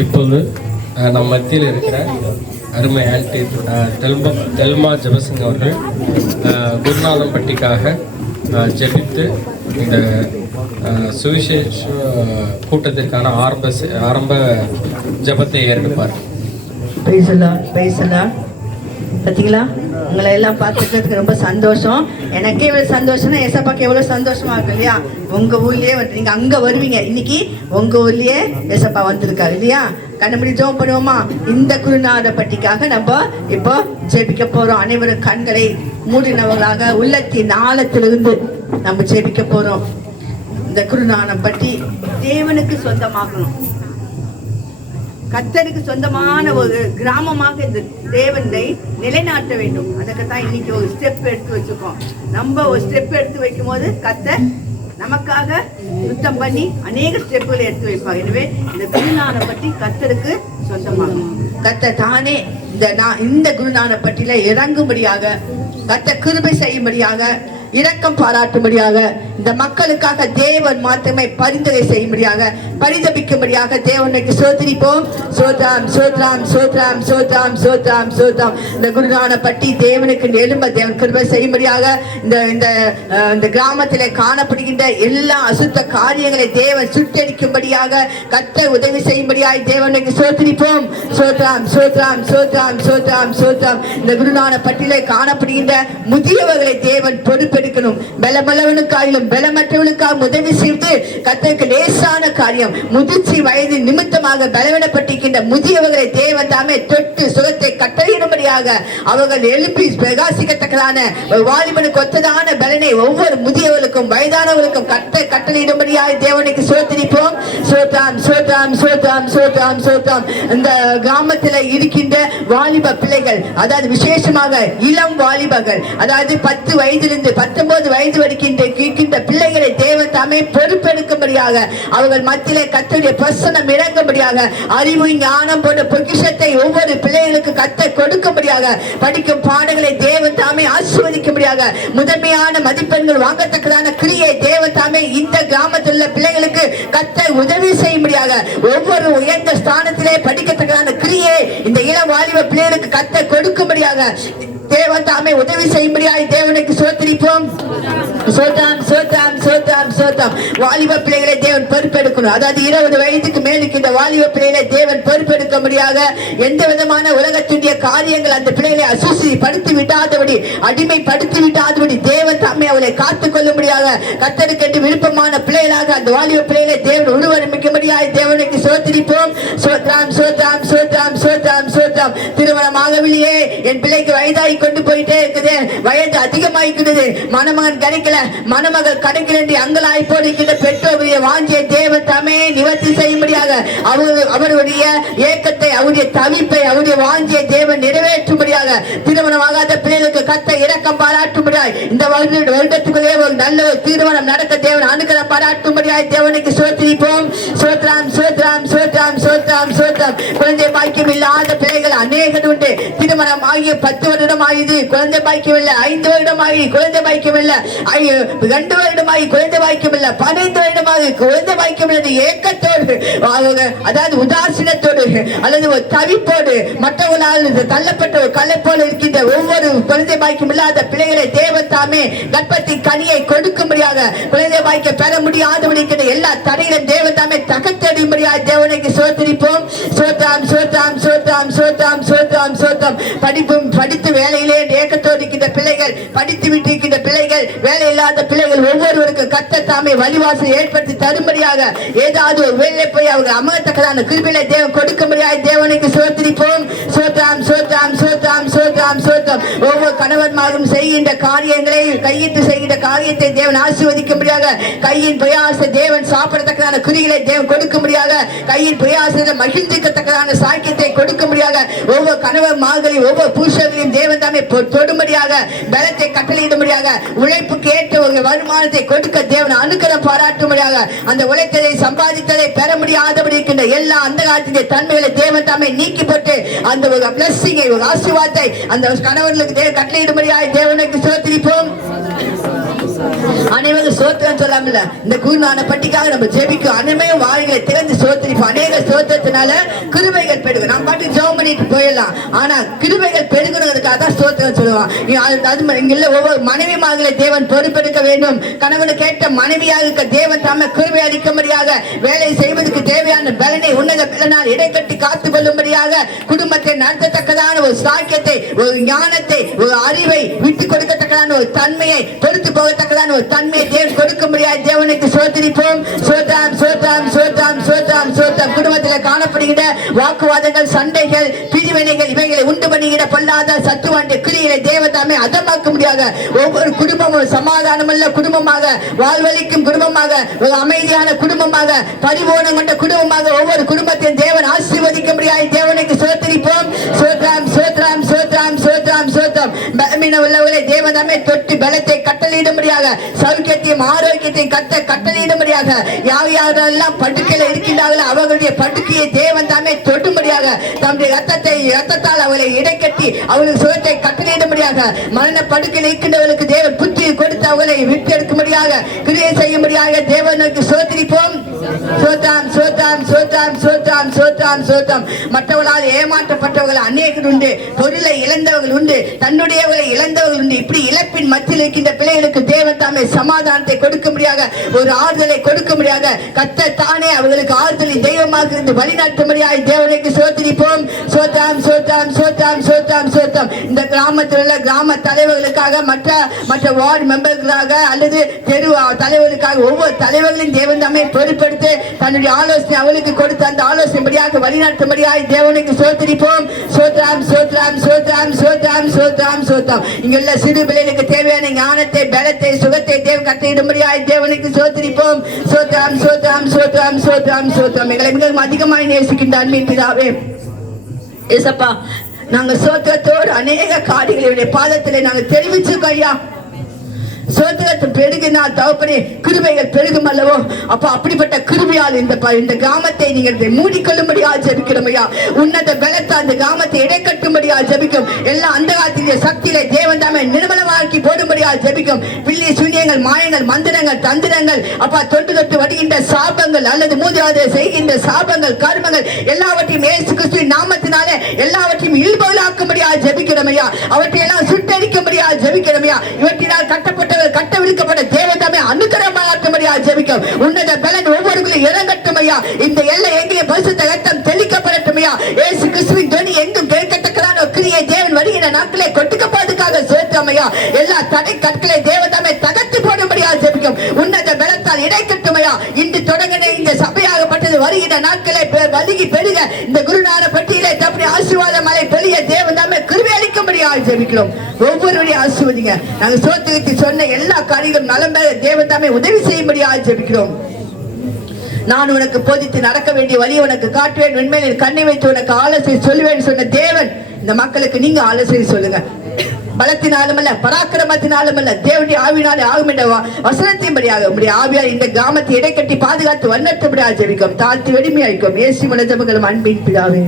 இப்போது நம் மத்தியில் இருக்கிற அருமை ஆன்டி தெல்மா ஜெபசிங் அவர்கள் குருநாதம்பட்டிக்காக ஜெபித்து இந்த சுவிசேஷ கூட்டத்திற்கான ஆரம்ப ஜெபத்தை ஏறெடுப்பார். பார்த்தீங்களா, உங்களை எல்லாம் பார்த்துக்கிறதுக்கு ரொம்ப சந்தோஷம். எனக்கே எவ்வளோ சந்தோஷம்னா ஏசப்பாக்கு எவ்வளோ சந்தோஷமா இருக்கு இல்லையா? உங்கள் ஊர்லேயே வந்து நீங்கள் அங்கே வருவீங்க, இன்னைக்கு உங்கள் ஊர்லேயே ஏசப்பா வந்திருக்காரு இல்லையா? கண்டுபிடி ஜெபம் பண்ணுவோமா? இந்த குருநாதம்பட்டிக்காக நம்ம இப்போ ஜெபிக்க போகிறோம். அனைவரும் கண்களை மூடினவர்களாக உள்ளத்தின் ஆழத்திலிருந்து நம்ம ஜெபிக்க போகிறோம். இந்த குருநாதம்பட்டி தேவனுக்கு சொந்தமாகணும், கர்த்தருக்கு சொந்தமான ஒரு கிராமமாக இந்த தேவனை நிலைநாட்ட வேண்டும். அதுக்கு தான் இன்னைக்கு ஒரு ஸ்டெப் எடுத்து வச்சுக்கோம். நம்ம ஒரு ஸ்டெப் எடுத்து வைக்கும் போது கர்த்தர் நமக்காக சுத்தம் பண்ணி அநேக ஸ்டெப்புகளை எடுத்து வைப்பார். எனவே இந்த குருநாதம்பட்டி கர்த்தருக்கு சொந்தமாகும். கர்த்தர் தானே இந்த குருநாதம்பட்டியில இறங்கும்படியாக, கர்த்தர் கிருபை செய்யும்படியாக, இரக்கம் பாராட்டும்படியாக, இந்த மக்களுக்காக தேவன் மாத்திரமே பரிந்துரை செய்யும்படியாக, பரிதபிக்கும்படியாக தேவனுக்கு சோதரிப்போம். சோத்ராம் சோத்ராம் சோத்ராம் சோத்ராம் சோத்ராம் சோத்ராம். இந்த குருநாதம்பட்டி தேவனுக்கு எழும்ப தேவன் கிருபை செய்யும்படியாக, இந்த கிராமத்திலே காணப்படுகின்ற எல்லா அசுத்த காரியங்களை தேவன் சுட்டரிக்கும்படியாக, கர்த்தர் உதவி செய்யும்படியாக தேவனுக்கு சோதரிப்போம். சோத்ராம் சோத்ராம் சோத்ராம் சோத்ராம் சோத்ராம். இந்த குருநாதம்பட்டியிலே காணப்படுகின்ற முதியவர்களை தேவன் பொறுப்பு எடுக்கணும். பலமற்றவனுக்காக உதவி செய்து கர்த்தருக்கு லேசான காரியம். முதிர்ச்சி வயது நிமித்தமாக பலவீனப்பட்டிருக்கின்ற முதியவர்களை தேவன் தாமே தொட்டு சுகத்தை கட்டளையிடும்படியாக, அவர்கள் எழுப்பி பிரகாசிக்கத்தக்கதான வாலிபனுக்கு ஒத்ததான பலனை ஒவ்வொரு முதியவர்களுக்கும் வயதானவர்களுக்கும் கட்டளையிடும்படியாக தேவனுக்கு சோதரிப்போம். சோத்ராம் சோத்ராம் சோத்ராம் சோத்ராம் சோத்ராம். இந்த கிராமத்தில் இருக்கின்ற வாலிப பிள்ளைகள், அதாவது விசேஷமாக இளம் வாலிபர்கள், அதாவது 10 வயதிலிருந்து 19 வயது வரைக்கின்ற பிள்ளைகளை தேவன் தாமே பொறுப்பெடுக்கும்படியாக, அவர்கள் மத்தியிலே கர்த்தருடைய பிரசன்னம் இறங்கும்படியாக, அறிவு ஞானம் போன்ற பொக்கிஷத்தை ஒவ்வொரு பிள்ளைகளுக்கு கர்த்தர் கொடுக்கும்படியாக, படிக்கும் பாடங்களை தேவன் தாமே ஆசீர்வதிக்கும்படியாக, முதன்மையான மதிப்பெண்கள் வாங்கத்தக்கதான கிரியை தேவன் தாமே இந்த கிராமத்தில் உள்ள பிள்ளைகளுக்கு கர்த்தர் உதவி செய்யும்படியாக, ஒவ்வொரு உயர்ந்த ஸ்தானத்திலே படிக்கத்தக்கதான கிரியை இந்த இளம் வாலிப பிள்ளைகளுக்கு கர்த்தர் கொடுக்கும்படியாக தேவன் தாமே உதவி செய்யும்படியாய் தேவனுக்கு சோதரிப்போம். சோத்ராம் சோத்ராம் சோத்ராம் சோத்ராம். வாலிப பிள்ளைகளை தேவன் பொறுப்பெடுக்கணும். அதாவது 20 வயதுக்கு மேலுக்கு வாலிப பிள்ளைகளை தேவன் பொறுப்பெடுக்கும்படியாக, எந்த விதமான உலகத்துடைய காரியங்கள் அந்த பிள்ளைகளை அசுசிப்படுத்தி விடாதபடி, அடிமைப்படுத்தி விடாதபடி தேவன் தாமே அவளை காத்துக் கொள்ளும்படியாக, கர்த்தருக்கு என்று விருப்பமான பிள்ளைகளாக அந்த வாலிப பிள்ளைகளை தேவன் உருவமைக்கும்படியாய் தேவனுக்கு சோதரிப்போம். சோத்ராம் சோத்ராம் சோத்ராம் சோத்ராம் சோத்ராம். திருமணமாகவில்லையே, என் பிள்ளைக்கு வயதாகி கொண்டு போயிட்டே இருக்குது, வயது அதிகமாகிக்கிறது, மணமகன் கிடைக்கல, மணமகள் கிடைக்கல என்று அங்கலாய் போடுகின்ற பெற்றோருடைய வாஞ்சியை தேவன் தாமே நிவர்த்தி செய்யும்படியாக, அவருடைய ஏக்கத்தை, அவருடைய தவிப்பை, அவருடைய வாஞ்சியை தேவன் நிறைவேற்றும்படியாக, திருமணமாகாத பிள்ளைகளுக்கு கர்த்தர் இரக்கம் பாராட்டும்படியாய், இந்த வருடத்துக்குள்ளே ஒரு நல்ல ஒரு திருமணம் நடக்க தேவன் அனுகிரகம் பாராட்டும்படியாய் தேவனுக்கு சோதரிப்போம். சோத்ராம் சோத்ராம் சோத்ராம் சோத்ராம் சோத்ராம். குழந்தை பாக்கியம் இல்லாத பிள்ளைகள் அநேகர் உண்டு. திருமணம் ஆகிய 10 வருடம் ஆயுது, குழந்தை பாக்கியம் இல்லை. 5 வருடம் ஆகி குழந்தை பாக்கியம் இல்லை. 2 வருடமாகி குழந்தை பாக்கியம் இல்லை. 15 வருடமாகி குழந்தை பாக்கியம் இல்லை. ஏக்கத்தோடு, அதாவது உதாசீனத்தோடு அல்லது ஒரு தவிப்போடு, மற்றவர்களால் தள்ளப்பட்ட ஒரு கல்லை போல இருக்கின்ற ஒவ்வொரு குழந்தை பாக்கியம் இல்லாத பிள்ளைகளை தேவன் தாமே கர்ப்பத்தின் கனியை கொடுக்கும்படியாக, குழந்தை பாக்கியம் பெற முடியாதபடி எல்லா தடைகளும் தேவன் தாமே தகர்த்தெறியும்படியாக தேவனுக்கு சோதரிப்போம். சோத்ராம் சோத்ராம் சோத்ராம் சோத்ராம் சோத்ராம் சோத்ராம். படித்து வேலையிலே ஏக்கத்தோடு இருக்கின்ற பிள்ளைகள், படித்து விட்டு இருக்கின்ற பிள்ளைகள், வேலை இல்லாத பிள்ளைகள் ஒவ்வொருவருக்கு கர்த்தர் தாமே வழிவாசல் ஏற்படுத்தி தரும்படியாக, ஏதாவது ஒரு வேலை போய் அவங்க அமரத்தக்கதான கிருபையை தேவன் கொடுக்கும்படியாக தேவனுக்கு சோதரிப்போம். சோத்ராம் சோத்ராம் சோத்ராம் சோத்ராம் சோத்ராம். ஒவ்வொரு கணவன்மாரும் செய்கின்ற காரியங்களை, கையிட்டு செய்கின்ற காரியத்தை தேவன் ஆசீர்வதிக்கும்படியாக, கையின் பிரயாச தேவன் சாப்பிடத்தக்கதான குறிகளை தேவன் கொடுக்கும்படியாக, கையின் பிரயாசத்தை மகிழ்ந்திக்கத்தக்கதான சாக்கியத்தை கொடுக்கும்படியாக, ஒவ்வொரு கணவன்மார்களை ஒவ்வொரு புருஷர்களையும் தேவன் தாமே தொடும்படியாக, பலத்தை கட்டளையிடும்படியாக, உழைப்புக்கு ஏற்ற ஒரு வருமானத்தை கொடுக்க தேவன் அனுகிரகம் பாராட்டும்படியாக, அந்த உழைத்ததை சம்பாதித்ததை பெற முடியாதபடி இருக்கின்ற எல்லா அந்த காலத்திலே தன்மைகளை தேவன் தாமே நீக்கி போட்டு, அந்த ஒரு பிளஸ்ஸிங்கை, ஒரு ஆசீர்வாதத்தை அந்த கணவர்களுக்கு கட்டளையிடும்படியாக தேவனுக்கு சோதரிப்போம். அனைவரும் சோத்திரம் சொல்லாமல இந்த குருநான பட்டிக்காக நம்ம ஜெபிக்கும் அனைவரும் வாய்களை திறந்து சோத்திரிப்போம். அநேக சோத்திரத்தினால கிருபைகள் பெருகும். நம்ம பாட்டு ஜெபம் பண்ணிட்டு போயிடலாம், ஆனா கிருபைகள் பெருகுறதுக்காக தான் சோத்திரம் சொல்லுவான். அது இங்குள்ள ஒவ்வொரு மனைவிமார்களை தேவன் பொறுப்பெடுக்க வேண்டும். கணவனுக்கு ஏற்ற மனைவியாக இருக்க தேவன் தாம கிருபை அளிக்கும்படியாக வேலை செய்வதற்கு தேவையான பலனை உன்னத பலனால் இடைக்கட்டி காத்துக் கொள்ளும்படியாக குடும்பத்தை நடத்தத்தக்கதான ஒரு சாக்கியத்தை, ஒரு ஞானத்தை, ஒரு அறிவை விட்டு கொடுக்கத்தக்கதான ஒரு தன்மையை, பொறுத்து போகத்தக்கதான ஒரு தன்மையை தேவன் கொடுக்க முடியாது. தேவனுக்கு சோதரிப்போம். சோத்ராம் சோத்ராம் சோத்ராம் சோத்ராம் சோத்ராம். குடும்பத்தில் காணப்படுகிற வாக்குவாதங்கள், சண்டைகள், பிரிவினைகள் இவைகளை உண்டு பண்ணுகிற பொல்லாத சத்துவாண்டிய கிரியை தேவதாமே அதமாக்க முடியாது. ஒவ்வொரு குடும்பமும் சமாதானமுள்ள குடும்பமாக, வாழ்வழிக்கும் குடும்பமாக, ஒரு அமைதியான குடும்பமாக, பரிபூர்ணம் கொண்ட குடும்பமாக ஒவ்வொரு குடும்பத்தையும் தேவன் ஆசீர்வதிக்க முடியாது. தேவனுக்கு சோதரிப்போம். சோத்ராம் சோத்ராம் சோத்ராம் சோத்ராம் சோத்ராம். பலவீன உள்ளவர்களை தேவதாமே தொட்டு பலத்தை கட்டளையிடும்படியாக, சௌக்கியத்தையும் ஆரோக்கியத்தையும் கட்டளையிடும்படியாக, யார் யாரெல்லாம் படுக்கையில் இருக்கின்றார்களோ அவர்களுடைய படுக்கையை தேவன் தாமே தொட்டும்படியாக, தம்முடைய ரத்தத்தால் அவர்களை இடைக்கட்டி அவர்களுக்கு சுகத்தை கட்டளையிடும்படியாக, மரண படுக்கையில் இருக்கின்றவர்களுக்கு தேவன் புத்தி கொடுத்து அவர்களை விட்டு எடுக்கும்படியாக, கிரியை செய்யும்படியாக தேவனுக்கு சோதரிப்போம். சோத்ராம் சோத்ராம் சோத்ராம் சோத்ராம் சோத்ராம் சோத்ராம். மற்றவர்களால் ஏமாற்றப்பட்டவர்கள் அநேகர் உண்டு. பொருளை இழந்தவர்கள் உண்டு, தன்னுடையவர்களை இழந்தவர்கள் உண்டு. இப்படி இழப்பின் மத்தியில் இருக்கின்ற பிள்ளைகளுக்கு தேவன் தாமே சமாதானத்தை கொடுக்க முடியாத, ஒரு ஆறுதலை கொடுக்க முடியாத, கர்த்தர் தானே அவர்களுக்கு ஆறுதலின் தெய்வமாக இருந்து வழிநடத்தும்படியாக தேவனுக்கு சோதரிப்போம். சோத்ராம் சோத்ராம் சோத்ராம் சோத்ராம் சோத்ராம். இந்த கிராமத்தில் உள்ள கிராம தலைவர்களுக்காக, மற்ற வார்டு மெம்பர்களாக அல்லது தெரு தலைவர்களுக்காக ஒவ்வொரு தலைவர்களின் தேவன் தாமே பொறுப்பெடுத்து தன்னுடைய ஆலோசனை அவளுக்கு கொடுத்து அந்த ஆலோசனைபடியாக வழிநடத்தும்படியாக தேவனுக்கு சோதரிப்போம். சோத்ராம் சோத்ராம் சோத்ராம் சோத்ராம் சோத்ராம் சோத்ராம். இங்குள்ள சிறு பிள்ளைகளுக்கு தேவையான ஞானத்தை, பலத்தை, சுகத்தை தேவன் கட்டளையிடும்படியாக தேவனுக்கு சோதரிப்போம். சோத்ராம் சோத்ராம் சோத்ராம் சோத்ராம் சோத்ராம். எங்களை மிகவும் அதிகமாக நேசிக்கின்ற அன்பின் பிதாவே ஏசப்பா, நாங்க சோத்திரத்தோடு அநேக காரியங்களுடைய பாதத்தில் நாங்க தெரிவிச்சிருக்கோம் ஐயா. சோத்திரத்தை பெருகினால் தகப்பனே கிருபைகள் பெருகும் அல்லவோ அப்ப அப்படிப்பட்ட கிருபையால் இந்த கிராமத்தை நீங்கள் மூடிக்கொள்ளும்படியா ஜெபிக்கிறோம் ஐயா. உன்னத பலத்தை அந்த கிராமத்தை இடைக்கட்டும்படியா ஜெபிக்கும். எல்லா அந்த காலத்திலே சக்திகளை தேவன் தாமே நிர்மலமாக்கி போடும்படியா ஜெபிக்கும். பில்லி சூனியங்கள், மாயங்கள், மந்திரங்கள், தந்திரங்கள் அப்பா தொட்டு தொட்டு வருகின்ற சாபங்கள் அல்லது மூதாதை செய்கின்ற சாபங்கள், கர்மங்கள் எல்லாவற்றையும் இயேசு கிறிஸ்துவின் நாமத்தினாலே எல்லாவற்றையும் இல்பலாக்கும்படியா ஜெபிக்கிறோம் ஐயா. அவற்றையெல்லாம் சுட்டரிக்கும்படியா ஜெபிக்கிறோம் ஐயா. இவற்றினால் கட்டப்பட்ட கட்டவிழ்க்கப்பட்ட தேவதாமே அனுகிரகமாக்கும்படியா ஜெபிக்கும். உன்னத பலன் ஒவ்வொருவருக்கும் இறங்கட்டும் ஐயா. இந்த எல்லை எங்கே பரிசுத்த ரத்தம் தெளிக்கப்படட்டும் ஐயா. இயேசு கிறிஸ்துவின் துணி எங்கும் கேட்கத்தக்கதான கிரியை தேவன் வருகிற நாட்களை கொட்டுக்கப்படுவதற்காக சேர்த்தோம் ஐயா. எல்லா தடை கற்களை தேவதாமே தகர்த்து போடும்படியா ஜெபிக்கும். உன்னத பலத்தால் இடைக்கட்டும் ஐயா. இன்று தொடங்கின இந்த சபையாகப்பட்டது வருகிற நாட்களை வலிகி பெருக இந்த குருநான பட்டியலை தப்பி ஆசீர்வாத மலை பெரிய தேவன் தாமே கிருபை அளிக்கும்படியா ஜெபிக்கிறோம். ஒவ்வொருவரையும் ஆசீர்வதிங்க. நாங்கள் சோத்திரித்து சொன்ன எல்லா காரியங்களும் நலம் பெற தேவன் தாமே உதவி செய்யும்படியாக ஜெபிக்கிறோம். நான் உனக்கு போதித்து நடக்க வேண்டிய வழி உனக்கு காட்டுவேன், உண்மையில் கண்ணை வைத்து உனக்கு ஆலோசனை சொல்லுவேன் சொன்ன தேவன் இந்த மக்களுக்கு நீங்க ஆலோசனை சொல்லுங்க. பலத்தினாலும் அல்ல, பராக்கிரமத்தினாலும் அல்ல, தேவனுடைய ஆவினாலே ஆகும் என்ற வசனத்தின்படியாக உங்களுடைய ஆவியார் இந்த கிராமத்தை இடைக்கட்டி பாதுகாத்து வண்ணற்றபடியாக ஜெபிக்கும். தாழ்த்து வெடுமையாய்க்கும். இயேசு மன ஜெபங்களும் அன்பின் பிதாவே.